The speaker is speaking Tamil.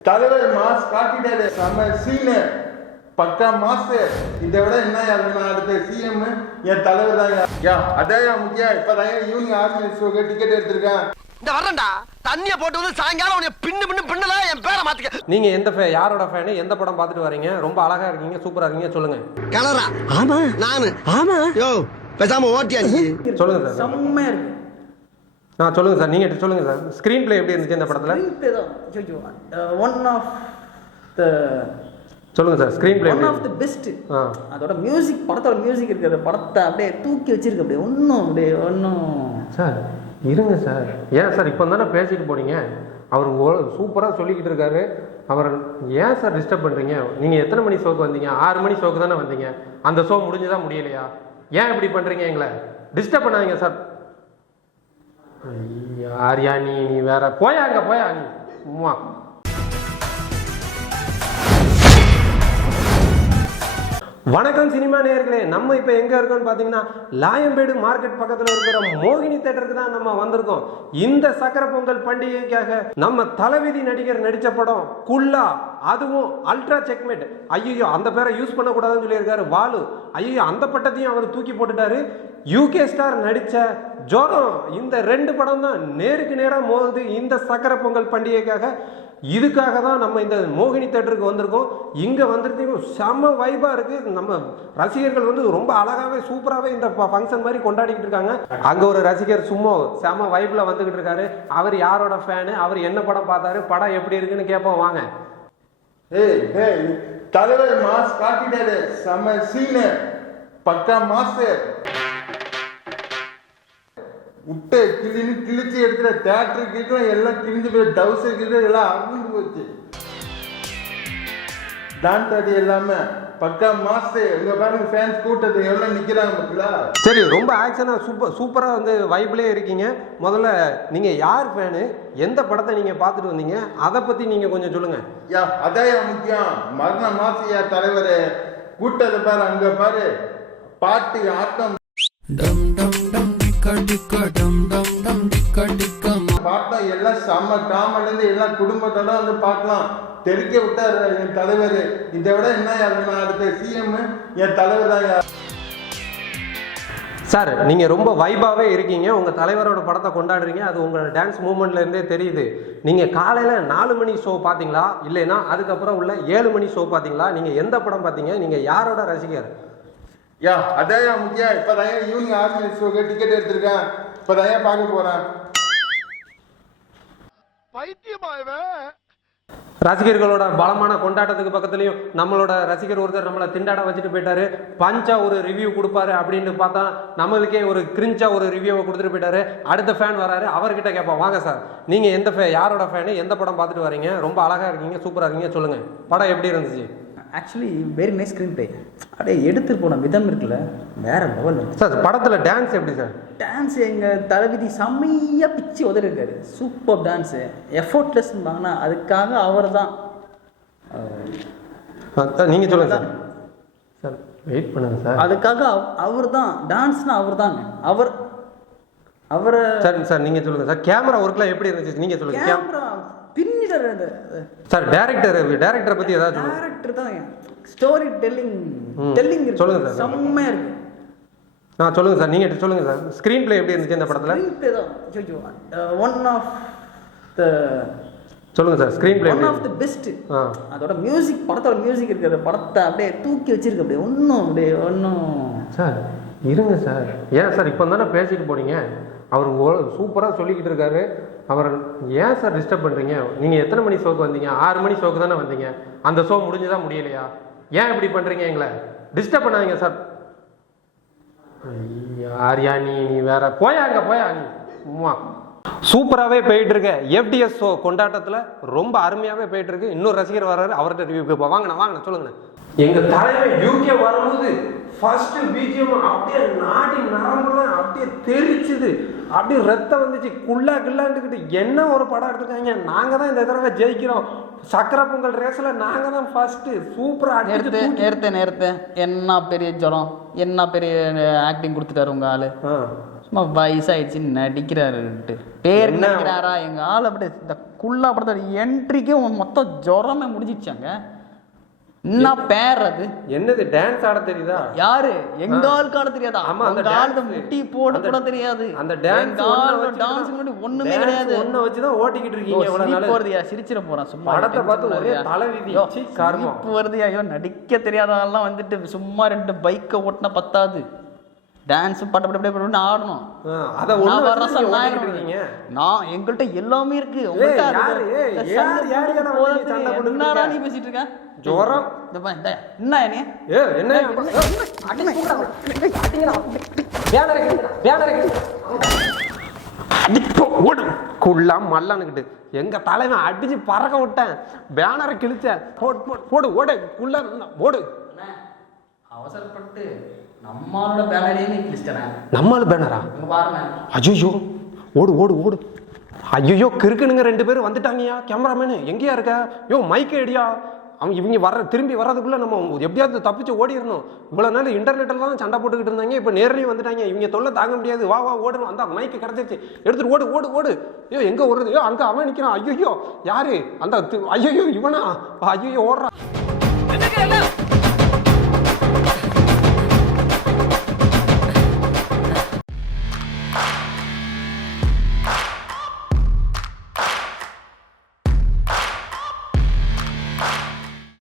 தலைவர் மாஸ் காட்டிட்டாரு செம சீனு. பக்கா மாசு. இதை விட என்ன நான் அடுத்த சிஎம் என் தலைவர் தான் யா. அதான் முக்கியம் இப்பதான் ஈவினிங் ஆர்மி ஷோக்கு டிக்கெட் எடுத்திருக்கேன் இந்த வரேன்டா தண்ணிய போட்டு வந்து சாயங்காலம் உன்னை பின்னு பின்னு பின்னல என் பேரை மாத்திக்க. நீங்க எந்த ஃபே யாரோட ஃபேனு எந்த படம் பார்த்துட்டு வரீங்க? ரொம்ப அழகா இருக்கீங்க சூப்பரா இருக்கீங்க சொல்லுங்க. கலரா ஆமா. நானு. ஆமா. யோ பேசாம ஓட்டியா சொல்லுங்க செம்மையா இருக்கு. ஆ சொல்லுங்க சார். நீங்க சொல்லுங்க சார். ஸ்கிரீன் பிளே எப்படி இருந்துச்சு இந்த படத்துல? ஒன் ஆஃப் த சொல்லுங்க sir. Screenplay one of the best அதோட மியூசிக் படத்தோட மியூசிக் இருக்கிற படத்தை அப்படியே தூக்கி வச்சிருக்கு அப்படியே. ஒன்றும் அப்படியே ஒன்றும் சார் இருங்க சார். ஏன் சார் இப்போ தானே பேசிட்டு போனீங்க? அவர் சூப்பராக சொல்லிக்கிட்டு இருக்காரு. அவர் ஏன் சார் டிஸ்டர்ப் பண்ணுறீங்க நீங்கள் எத்தனை மணி ஷோக்கு வந்தீங்க? ஆறு மணி ஷோக்கு தானே வந்தீங்க? அந்த ஷோ முடிஞ்சுதா முடியலையா? ஏன் இப்படி பண்ணுறீங்க எங்களை? டிஸ்டர்ப் பண்ணாதீங்க சார். ஐயோ ஆரியா நீ நீ வேற. போயா அங்க போயா. நீ சும்மா வணக்கம் சினிமா நேயர்களே. நம்ம இப்போ எங்கே இருக்கோம்னு பார்த்தீங்கன்னா லாயம்பேடு மார்க்கெட் பக்கத்தில் இருக்கிற மோகினி தேட்டருக்கு தான் நம்ம வந்திருக்கோம். இந்த சக்கர பொங்கல் பண்டிகைக்காக நம்ம தளபதி நடிகர் நடித்த படம் குல்லா. அதுவும் அல்ட்ரா செக்மேட் ஐயோ அந்த பேரை யூஸ் பண்ணக்கூடாதுன்னு சொல்லியிருக்காரு வாலு. ஐயோ அந்த பட்டத்தையும் அவர் தூக்கி போட்டுட்டாரு. யூகே ஸ்டார் நடித்த ஜோரம் இந்த ரெண்டு படம் தான் நேருக்கு நேராக மோதுது இந்த சக்கர பொங்கல் பண்டிகைக்காக. இதுக்காக தான் நம்ம இந்த மோகினி தேட்டருக்கு வந்திருக்கோம். இங்கே வந்துட்டு செம்ம வைபாக இருக்குது நம்ம ரசிகர்கள் வந்து ரொம்ப அழகாகவே சூப்பராகவே இந்த ஃபங்க்ஷன் மாதிரி கொண்டாடிக்கிட்டு இருக்காங்க. அங்கே ஒரு ரசிகர் சும்மா செம்ம வைப்பில் வந்துக்கிட்டு இருக்காரு. அவர் யாரோட ஃபேனு அவர் என்ன படம் பார்த்தாரு? படம் எப்படி இருக்குன்னு கேட்போம் வாங்க. ஏய் ஏய் தலைவர் மாஸ் காட்டிட்டாரு செம சீனு பக்கா மாசு. விட்டு கிளின்னு கிழிச்சு எடுத்துற தேட்டருக்கு எல்லாம் கிழிஞ்சு போய் டவுசர் கீழே எல்லாம் அறுந்து போச்சு. டான்ஸ் ஆடி எல்லாமே பக்கா மாசு இங்க பாருங்க ஃபேன்ஸ் கூட்டத்தை எவ்வளவு நிக்கிறாங்க பார்த்தீங்களா சரி ரொம்ப ஆக்ஷனாக சூப்பர் சூப்பராக வந்து வைப்லேயே இருக்கீங்க. முதல்ல நீங்கள் யார் ஃபேனு எந்த படத்தை நீங்கள் பார்த்துட்டு வந்தீங்க? அதை பற்றி நீங்கள் கொஞ்சம் சொல்லுங்கள் யா அதான் முக்கியம். மரண மாசியா தலைவர் கூட்டத்தை பாரு அங்க பாரு. பாட்டு ஆட்டம். பாட்டம் எல்லாம் செம்ம காமல இருந்து எல்லாம் குடும்பத்தோட வந்து பார்க்கலாம். தெருக்க விட்டாரு என் தலைவர். இதை விட என்ன நான் அடுத்த சிஎம் என் தலைவர் தான். சார் நீங்கள் ரொம்ப வைபாவே இருக்கீங்க. உங்கள் தலைவரோட படத்தை கொண்டாடுறீங்க. அது உங்கள் டான்ஸ் மூமெண்ட்ல இருந்தே தெரியுது. நீங்கள் காலையில் நாலு மணி ஷோ பார்த்தீங்களா? இல்லைன்னா அதுக்கப்புறம் உள்ள ஏழு மணி ஷோ பார்த்தீங்களா? நீங்கள் எந்த படம் பார்த்தீங்க? நீங்கள் யாரோட ரசிகர்? யா அதான் யா முக்கியம் இப்பதான் ஈவினிங் ஆர்மி ஷோக்கு டிக்கெட் எடுத்திருக்கேன்? இப்பதான் ஏன் பார்க்க போறேன்? பைத்தியமா இவன் ரசிகர்களோட பலமான கொண்டாட்டத்துக்கு பக்கத்துலையும் நம்மளோட ரசிகர் ஒருத்தர் நம்மளை திண்டாட வச்சுட்டு போயிட்டாரு. பஞ்சா ஒரு ரிவ்யூ கொடுப்பாரு அப்படின்னு பார்த்தா நம்மளுக்கே ஒரு கிரிஞ்சா ஒரு ரிவ்யூவை கொடுத்துட்டு போயிட்டாரு. அடுத்த ஃபேன் வராரு அவர்கிட்ட கேட்போம். வாங்க சார் நீங்க எந்த ஃபே யாரோட ஃபேனு எந்த படம் பார்த்துட்டு வரீங்க? ரொம்ப அழகா இருக்கீங்க சூப்பராக இருக்கீங்க சொல்லுங்க. படம் எப்படி இருந்துச்சு? Actually very nice screenplay அப்படியே எடுத்துட்டு போன விதம் இருக்குல்ல வேற லெவல் சார் படத்துல டான்ஸ் எப்படி சார்? டான்ஸ் எங்கள் தளபதி செம்மையா பிச்சு உதறிருக்காரு. சூப்பர் டான்ஸு எஃபோர்ட்லெஸ்ன்பாங்கன்னா அதுக்காக அவர் தான் நீங்க சொல்லுங்க சார். சார் வெயிட் பண்ணுங்க சார். அதுக்காக அவர் தான் டான்ஸ்னா அவர் தாங்க அவர் அவரை சார் சார் நீங்க சொல்லுங்க சார். கேமரா ஒர்க்லாம் எப்படி இருந்துச்சு? நீங்க சொல்லுங்க. கேம் கேமரா பின்னிடர் அந்த சார் டேரக்டர் டேரக்டரை பத்தி ஏதாவது டேரக்டர் தான் ஸ்டோரி டெல்லிங். டெல்லிங் சொல்லுங்க இருக்கு. சார். செம்மையா இருக்கு. ஆ சொல்லுங்க சார். நீங்க சொல்லுங்க சார். ஸ்கிரீன் பிளே எப்படி இருந்துச்சு இந்த படத்துல? Screenplay தான். ஒன் ஆஃப் த சொல்லுங்க sir. Screenplay one of the best அதோட மியூசிக் படத்தோட மியூசிக் இருக்கிற படத்தை அப்படியே தூக்கி வச்சிருக்கு அப்படியே. ஒன்றும் அப்படியே ஒன்றும் சார் இருங்க சார். ஏன் சார் இப்போ தானே பேசிட்டு போனீங்க? அவர் சூப்பராக சொல்லிக்கிட்டு இருக்காரு. அவர் ஏன் சார் டிஸ்டர்ப் பண்ணுறீங்க நீங்கள் எத்தனை மணி ஷோக்கு வந்தீங்க? ஆறு மணி ஷோக்கு தானே வந்தீங்க? அந்த ஷோ முடிஞ்சுதா முடியலையா? ஏன் இப்படி பண்ணுறீங்க எங்களை? டிஸ்டர்ப் பண்ணாதீங்க சார். ஐயா, ஆரியா நீ நீ வேற போயா அங்கே போயா நீ. உம்மா. சூப்பராகவே போயிட்டு இருக்கு எஃப்டிஎஸ் ஷோ கொண்டாட்டத்தில் ரொம்ப அருமையாகவே போயிட்டு இருக்கு இன்னொரு ரசிகர் வர்றாரு அவர்கிட்ட ரிவ்யூ கேட்போம் வாங்கண்ணா வாங்கண்ணா சொல்லுங்கண்ணா. எங்க தலைமை யூகே வரும்போது ஃபர்ஸ்ட் பிஜிஎம் அப்படியே நாடி நரம்புலாம் அப்படியே தெரிச்சுது அப்படியே ரத்தம் வந்துச்சு. குள்ளா கில்லாண்டுக்கிட்டு என்ன ஒரு படம் எடுத்துருக்காங்க? நாங்க தான் இந்த தடவை ஜெயிக்கிறோம். சக்கரை பொங்கல் ரேஸ்ல நாங்க தான் ஃபர்ஸ்ட் சூப்பரா நேர்த்து அடிச்சு நேர்த்து நேர்த்து என்ன பெரிய ஜுரம்? என்ன பெரிய ஆக்டிங் கொடுத்துட்டாரு உங்க ஆளு? சும்மா வயசாயிடுச்சு நடிக்கிறாருன்ட்டு. என்ன? நினைக்கிறாரா எங்க ஆள் அப்படி இந்த குள்ளா படத்தோட என்ட்ரிக்கு மொத்தம் ஜுரமே முடிஞ்சிடுச்சாங்க என்ன பேர் அது? என்னது டான்ஸ் ஆட தெரியுதா? யாரு? எங்க ஆள் கால தெரியாதா? ஆமா அந்த உங்க ஆள் dance. முட்டி போட கூட தெரியாது. அந்த டான்ஸ் டான்ஸ் முன்னாடி ஒண்ணுமே கிடையாது. ஒண்ண வச்சு தான் ஓட்டிக்கிட்டு இருக்கீங்க இவ்வளவு நாள். வருதுயா? சிரிச்சிட போறான் சும்மா படத்தை பார்த்து ஒரே. தலைவிதி. கர்மம். வருதுயா? ஐயோ நடிக்க தெரியாதவங்கலாம் வந்துட்டு சும்மா ரெண்டு பைக்கை ஓட்டினா பத்தாது. டான்ஸ் பட்ட பட்ட பட்ட ஆடணும். அத ஒண்ணு இருக்கீங்க நான் எங்கள்கிட்ட எல்லாமே இருக்கு. அது- யாரு? இந்த யாரு, யாரு என்னடா? நீ பேசிட்டு இருக்க? ஜுரம். என்ன நீ? ஏ என்ன? அடிப்போ ஓடு. குள்ளா மல்லானுக்கிட்டு எங்க தலைவன் அடிச்சு பறக்க விட்டேன். பேனரை கிழிச்சேன். போடு போடு போடு ஓடு. குள்ள ஓடு. அவசரப்பட்டு நம்மளோட பேனரா ஐயோ ஓடு ஓடு ஓடு. ஐயோ கிறுக்குனுங்க ரெண்டு பேரும் வந்துட்டாங்கயா கேமராமேனு எங்கேயா இருக்க? யோ மைக்கு அடியா அவங்க இவங்க வர திரும்பி வர்றதுக்குள்ள நம்ம எப்படியாவது தப்பிச்சு ஓடிடணும். இவ்வளவு நாள் இன்டர்நெட்டில் தான் சண்டை போட்டுக்கிட்டு இருந்தாங்க இப்போ நேர்லயும் வந்துட்டாங்க. இவங்க தொல்லை தாங்க முடியாது. வா வா ஓடணும் அந்த மைக்கு கிடைச்சிருச்சு. எடுத்துட்டு ஓடு ஓடு ஓடு. ஐயோ எங்க ஓடுறது? ஐயோ அங்க அவன் நிக்கிறான். ஐயோ யாரு? அந்த ஐயோ இவனா? ஐயோ ஓடுறான்.